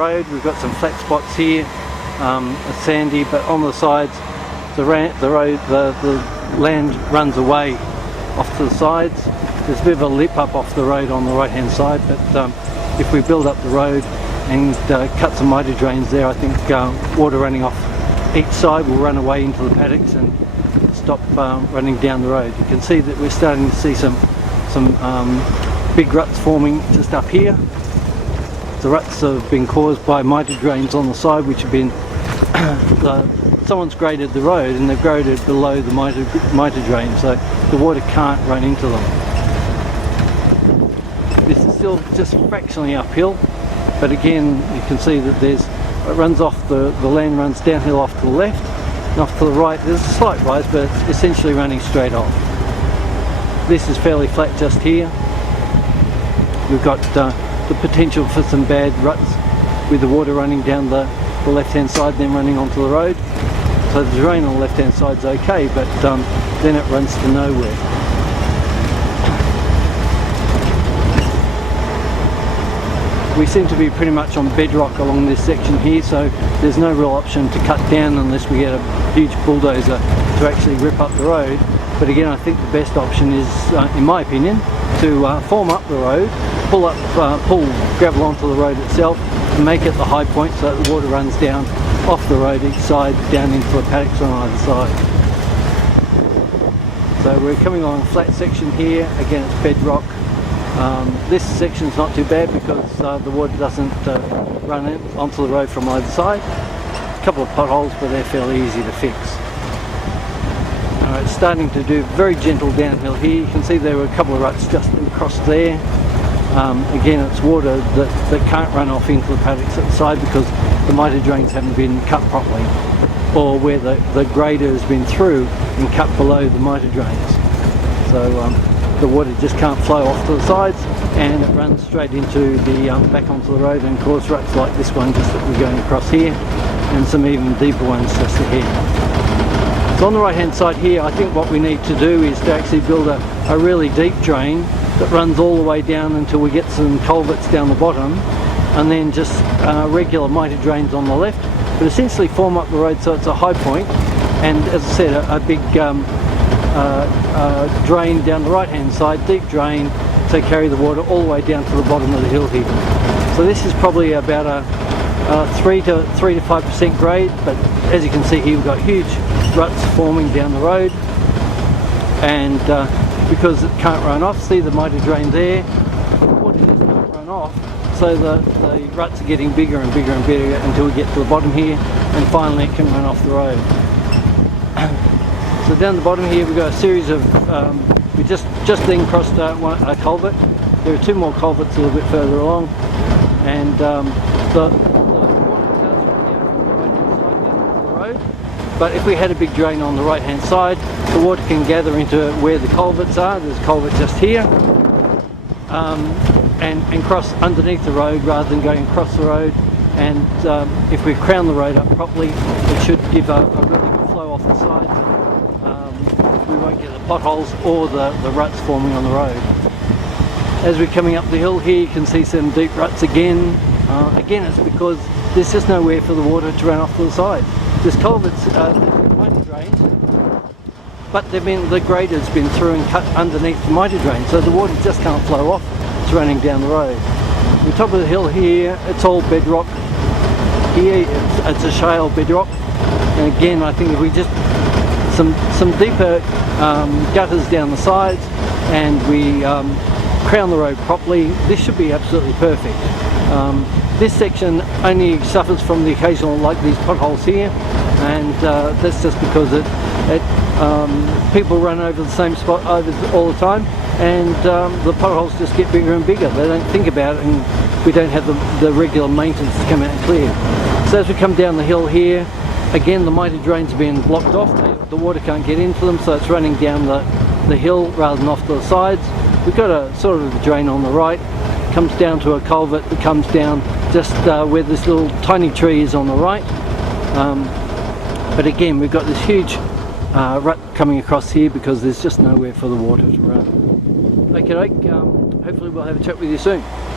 road. We've got some flat spots here, it's sandy, but on the sides the land runs away off to the sides. There's a bit of a lip up off the road on the right hand side, but if we build up the road and cut some mitre drains there, I think water running off each side will run away into the paddocks and stop running down the road. You can see that we're starting to see some big ruts forming just up here. The ruts have been caused by mitre drains on the side, which have been someone's graded the road and they've graded below the mitre drain, so the water can't run into them. This is still just fractionally uphill, but again you can see that it runs off the land runs downhill off to the left, and off to the right there's a slight rise, but it's essentially running straight off. This is fairly flat just here. We've got the potential for some bad ruts with the water running down the left hand side then running onto the road. So the drain on the left hand side is okay, but then it runs to nowhere. We seem to be pretty much on bedrock along this section here, so there's no real option to cut down unless we get a huge bulldozer to actually rip up the road. But again, I think the best option is, in my opinion, to form up the road, pull gravel onto the road itself, and make it the high point so that the water runs down off the road each side, down into the paddocks on either side. So we're coming along a flat section here. Again, it's bedrock. This section's not too bad because the water doesn't run onto the road from either side. A couple of potholes, but they're fairly easy to fix. It's starting to do very gentle downhill here. You can see there were a couple of ruts just across there. Again, it's water that can't run off into the paddocks at the side because the mitre drains haven't been cut properly, or where the grader has been through and cut below the mitre drains. So the water just can't flow off to the sides, and it runs straight into the back onto the road and cause ruts like this one just that we're going across here, and some even deeper ones just ahead. So on the right hand side here, I think what we need to do is to actually build a really deep drain that runs all the way down until we get some culverts down the bottom, and then just regular mitre drains on the left, but essentially form up the road so it's a high point, and as I said, a big drain down the right hand side, deep drain, to carry the water all the way down to the bottom of the hill here. So this is probably about a 3 to 5% grade, but as you can see here we've got huge ruts forming down the road, and because it can't run off, see the mitre drain there, the water just can't run off, so the ruts are getting bigger and bigger and bigger until we get to the bottom here, and finally it can run off the road. So down the bottom here we've got a series of, we just then crossed a culvert. There are two more culverts a little bit further along, and the water does run down from the right hand side down to the road, but if we had a big drain on the right hand side, the water can gather into where the culverts are. There's a culvert just here, and cross underneath the road rather than going across the road. And if we crown the road up properly, it should give a really good flow off the sides. We won't get the potholes or the ruts forming on the road. As we're coming up the hill here, you can see some deep ruts again. Again, it's because there's just nowhere for the water to run off to the side. There's culverts, mitre drains, but the grader's been through and cut underneath the mitre drain, so the water just can't flow off. It's running down the road. The top of the hill here, it's all bedrock. Here, it's a shale bedrock, and again, I think if we just some deeper gutters down the sides, and we crown the road properly, this should be absolutely perfect. This section only suffers from the occasional, like these potholes here, and that's just because people run over the same spot all the time, and the potholes just get bigger and bigger. They don't think about it, and we don't have the regular maintenance to come out and clear. So as we come down the hill here, again the mitre drains are being blocked off. The water can't get into them, so it's running down the hill rather than off to the sides. We've got a sort of a drain on the right, comes down to a culvert that comes down just where this little tiny tree is on the right. But again, we've got this huge rut coming across here because there's just nowhere for the water to run. Okay, hopefully we'll have a chat with you soon.